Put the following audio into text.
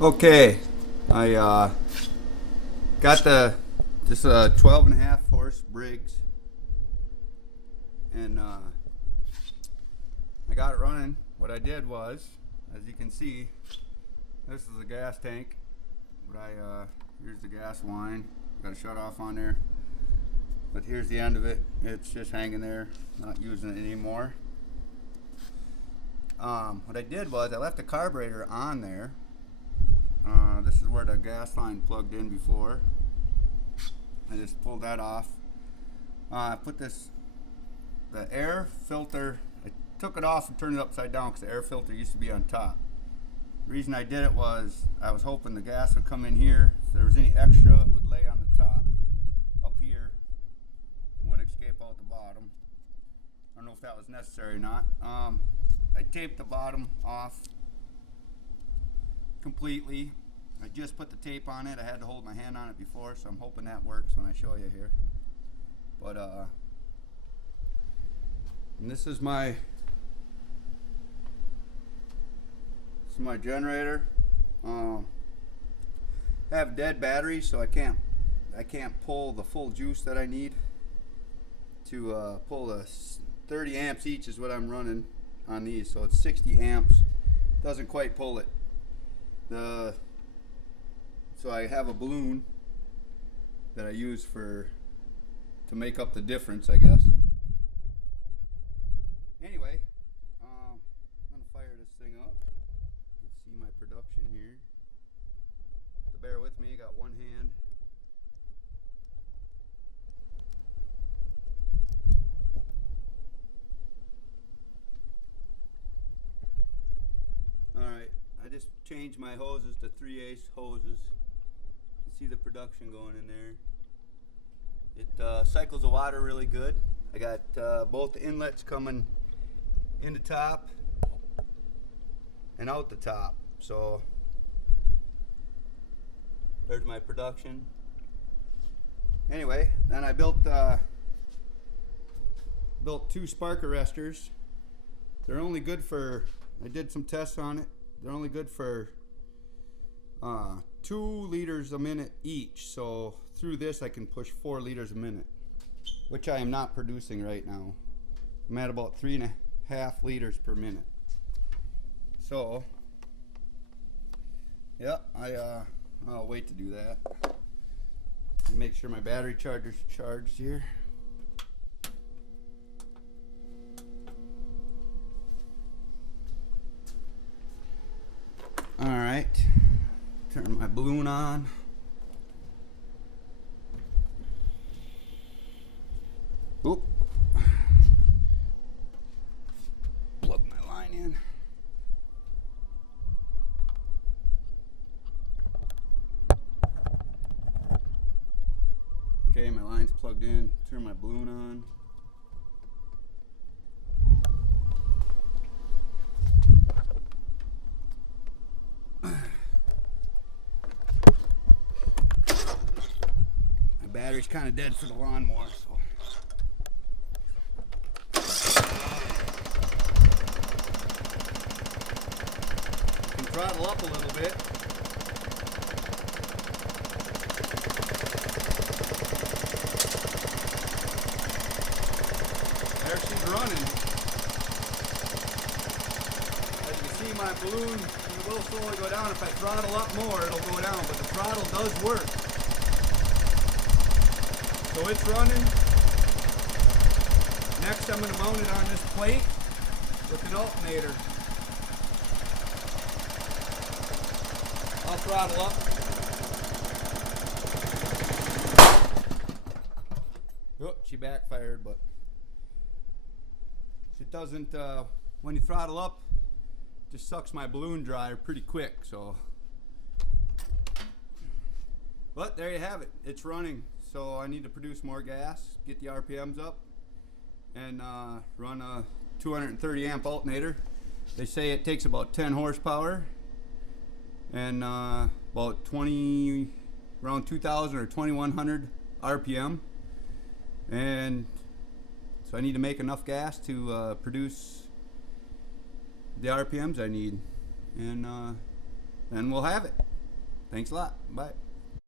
Okay, I got this 12.5 horse Briggs, and I got it running. What I did was, as you can see, this is a gas tank. But here's the gas line. Got a shut off on there. But here's the end of it. It's just hanging there, not using it anymore. What I did was I left the carburetor on there. This is where the gas line plugged in before. I just pulled that off. I put the air filter, I took it off and turned it upside down because the air filter used to be on top. The reason I did it was I was hoping the gas would come in here. If there was any extra, it would lay on the top up here. It wouldn't escape out the bottom. I don't know if that was necessary or not. I taped the bottom off completely. I just put the tape on it. I had to hold my hand on it before, so I'm hoping that works when I show you here. But and this is my generator. I have dead batteries, so I can't pull the full juice that I need to pull the 30 amps each is what I'm running on these, so it's 60 amps. Doesn't quite pull it. So I have a balloon that I use to make up the difference, I guess. Anyway, I'm gonna fire this thing up. You can see my production here. So bear with me, I got one hand. Alright, I just changed my hoses to 3/8 hoses. You can see the production going in there. It cycles the water really good. I got both the inlets coming in the top and out the top. So there's my production. Anyway, then I built two spark arresters. They're only good for, I did some tests on it. They're only good for 2 liters a minute each. So through this I can push 4 liters a minute, which I am not producing right now. I'm at about 3.5 liters per minute. So yeah, I'll wait to do that. Make sure my battery charger's charged here. Alright, turn my balloon on. Oop. Plug my line in. Okay, my line's plugged in. Turn my balloon on. Battery's kind of dead for the lawnmower, so I can throttle up a little bit. There she's running. As you can see, my balloon will slowly go down. If I throttle up more, it'll go down, but the throttle does work. So it's running. Next I'm going to mount it on this plate with an alternator. I'll throttle up. Oh, she backfired, but it doesn't, when you throttle up, it just sucks my balloon dry pretty quick, so. But there you have it, it's running. So I need to produce more gas, get the RPMs up, and run a 230 amp alternator. They say it takes about 10 horsepower and about around 2,000 or 2,100 RPM. And so I need to make enough gas to produce the RPMs I need, and then we'll have it. Thanks a lot. Bye.